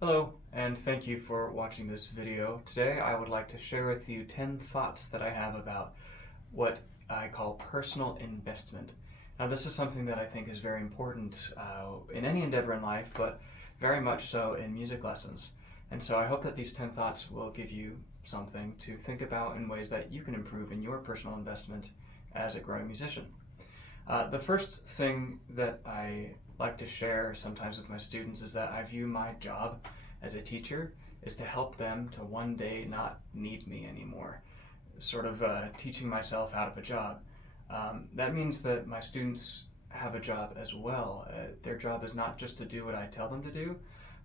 Hello, and thank you for watching this video. Today I would like to share with you 10 thoughts that I have about what I call personal investment. Now this is something that I think is very important in any endeavor in life, but very much so in music lessons. And so I hope that these 10 thoughts will give you something to think about in ways that you can improve in your personal investment as a growing musician. The first thing that I like to share sometimes with my students is that I view my job as a teacher is to help them to one day not need me anymore, sort of teaching myself out of a job. That means that my students have a job as well. Their job is not just to do what I tell them to do,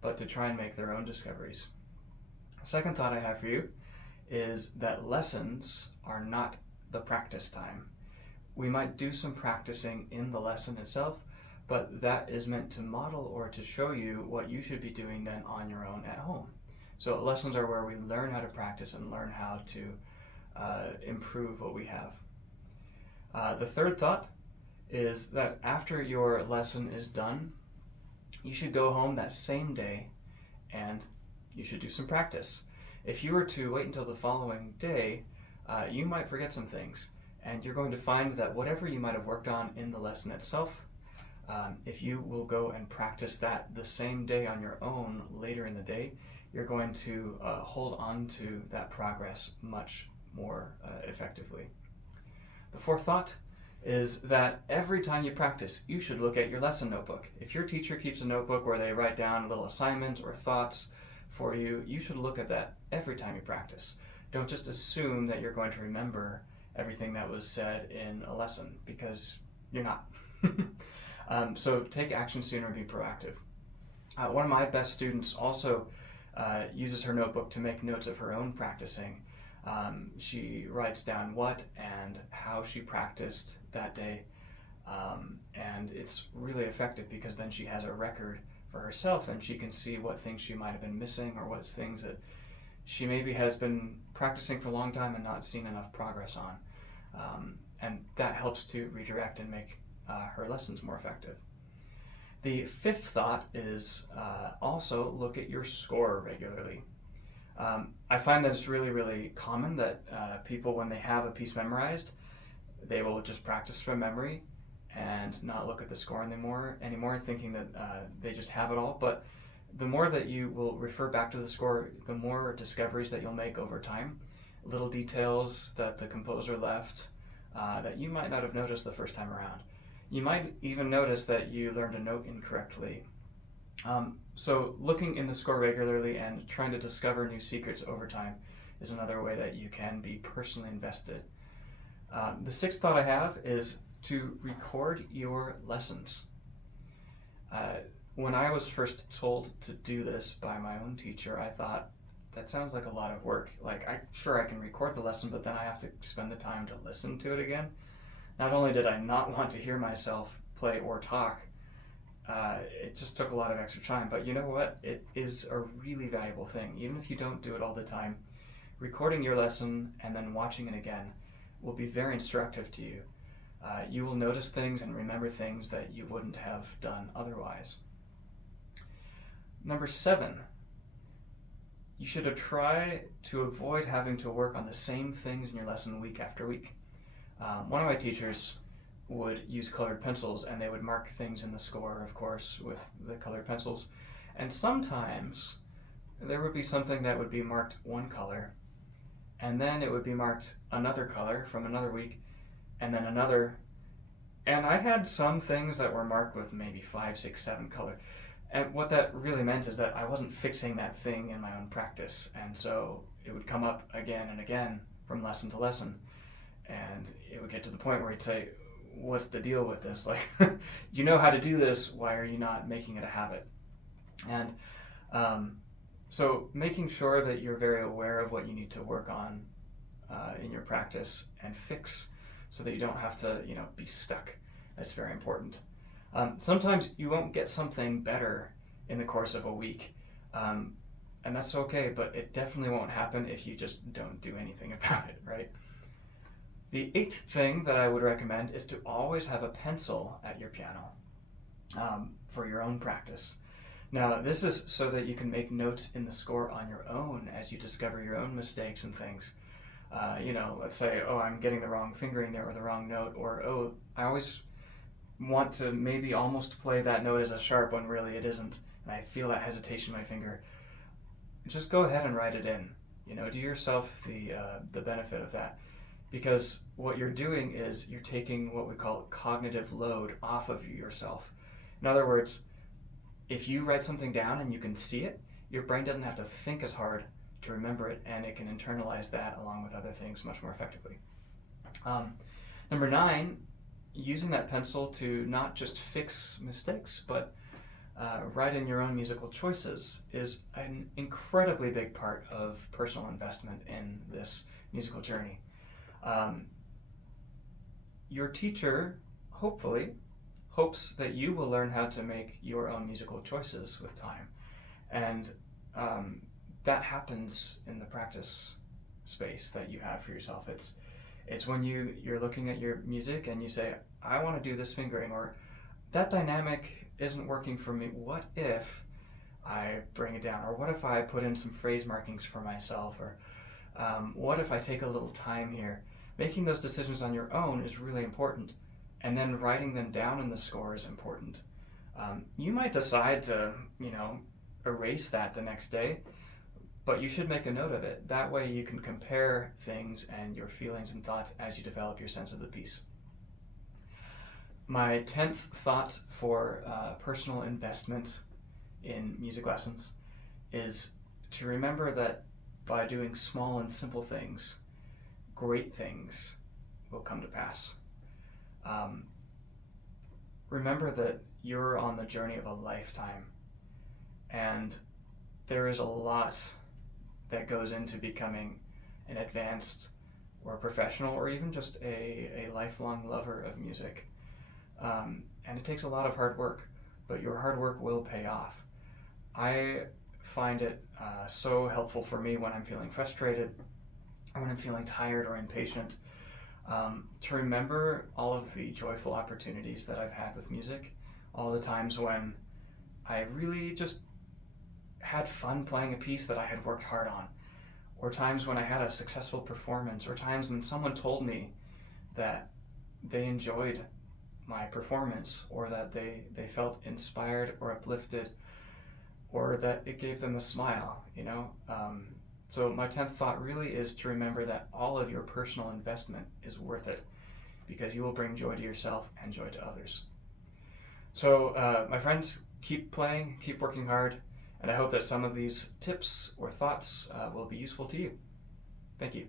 but to try and make their own discoveries. The second thought I have for you is that lessons are not the practice time. We might do some practicing in the lesson itself, but that is meant to model or to show you what you should be doing then on your own at home. So lessons are where we learn how to practice and learn how to improve what we have. The third thought is that after your lesson is done, you should go home that same day and you should do some practice. If you were to wait until the following day, you might forget some things, and you're going to find that whatever you might have worked on in the lesson itself, if you will go and practice that the same day on your own later in the day, you're going to hold on to that progress much more effectively. The fourth thought is that every time you practice, you should look at your lesson notebook. If your teacher keeps a notebook where they write down a little assignment or thoughts for you, you should look at that every time you practice. Don't just assume that you're going to remember everything that was said in a lesson, because you're not. So take action sooner and be proactive. One of my best students also uses her notebook to make notes of her own practicing. She writes down what and how she practiced that day, and it's really effective because then she has a record for herself and she can see what things she might have been missing or what things that she maybe has been practicing for a long time and not seen enough progress on. And that helps to redirect and make her lessons more effective. The fifth thought is also look at your score regularly. I find that it's really, really common that people, when they have a piece memorized, they will just practice from memory and not look at the score anymore thinking that they just have it all. But the more that you will refer back to the score, the more discoveries that you'll make over time, little details that the composer left that you might not have noticed the first time around. You might even notice that you learned a note incorrectly. So looking in the score regularly and trying to discover new secrets over time is another way that you can be personally invested. The sixth thought I have is to record your lessons. When I was first told to do this by my own teacher, I thought, that sounds like a lot of work. Like, sure, I can record the lesson, but then I have to spend the time to listen to it again. Not only did I not want to hear myself play or talk, it just took a lot of extra time. But you know what? It is a really valuable thing. Even if you don't do it all the time, recording your lesson and then watching it again will be very instructive to you. You will notice things and remember things that you wouldn't have done otherwise. Number 7, you should try to avoid having to work on the same things in your lesson week after week. One of my teachers would use colored pencils, and they would mark things in the score, of course, with the colored pencils. And sometimes there would be something that would be marked one color, and then it would be marked another color from another week, and then another. And I had some things that were marked with maybe 5, 6, 7 color. And what that really meant is that I wasn't fixing that thing in my own practice. And so it would come up again and again from lesson to lesson. And it would get to the point where he'd say, what's the deal with this? Like, you know how to do this, why are you not making it a habit? And so making sure that you're very aware of what you need to work on in your practice and fix so that you don't have to, be stuck. That's very important. Sometimes you won't get something better in the course of a week, and that's okay, but it definitely won't happen if you just don't do anything about it, right? The 8th thing that I would recommend is to always have a pencil at your piano for your own practice. Now, this is so that you can make notes in the score on your own as you discover your own mistakes and things. Let's say, oh, I'm getting the wrong fingering there or the wrong note, or oh, I always want to maybe almost play that note as a sharp when really it isn't, and I feel that hesitation in my finger. Just go ahead and write it in. Do yourself the benefit of that, because what you're doing is you're taking what we call cognitive load off of yourself. In other words, if you write something down and you can see it, your brain doesn't have to think as hard to remember it, and it can internalize that along with other things much more effectively. Number 9, using that pencil to not just fix mistakes, but write in your own musical choices is an incredibly big part of personal investment in this musical journey. Your teacher, hopefully, hopes that you will learn how to make your own musical choices with time. And that happens in the practice space that you have for yourself. It's when you're looking at your music and you say, I want to do this fingering, or that dynamic isn't working for me. What if I bring it down? Or what if I put in some phrase markings for myself? Or what if I take a little time here? Making those decisions on your own is really important. And then writing them down in the score is important. You might decide to, erase that the next day, but you should make a note of it. That way you can compare things and your feelings and thoughts as you develop your sense of the piece. My 10th thought for personal investment in music lessons is to remember that by doing small and simple things, great things will come to pass. Remember that you're on the journey of a lifetime, and there is a lot that goes into becoming an advanced or a professional or even just a lifelong lover of music. And it takes a lot of hard work, but your hard work will pay off. I find it so helpful for me when I'm feeling frustrated or when I'm feeling tired or impatient, to remember all of the joyful opportunities that I've had with music, all the times when I really just had fun playing a piece that I had worked hard on, or times when I had a successful performance, or times when someone told me that they enjoyed my performance, or that they felt inspired or uplifted, or that it gave them a smile, So my 10th thought really is to remember that all of your personal investment is worth it, because you will bring joy to yourself and joy to others. So my friends, keep playing, keep working hard, and I hope that some of these tips or thoughts will be useful to you. Thank you.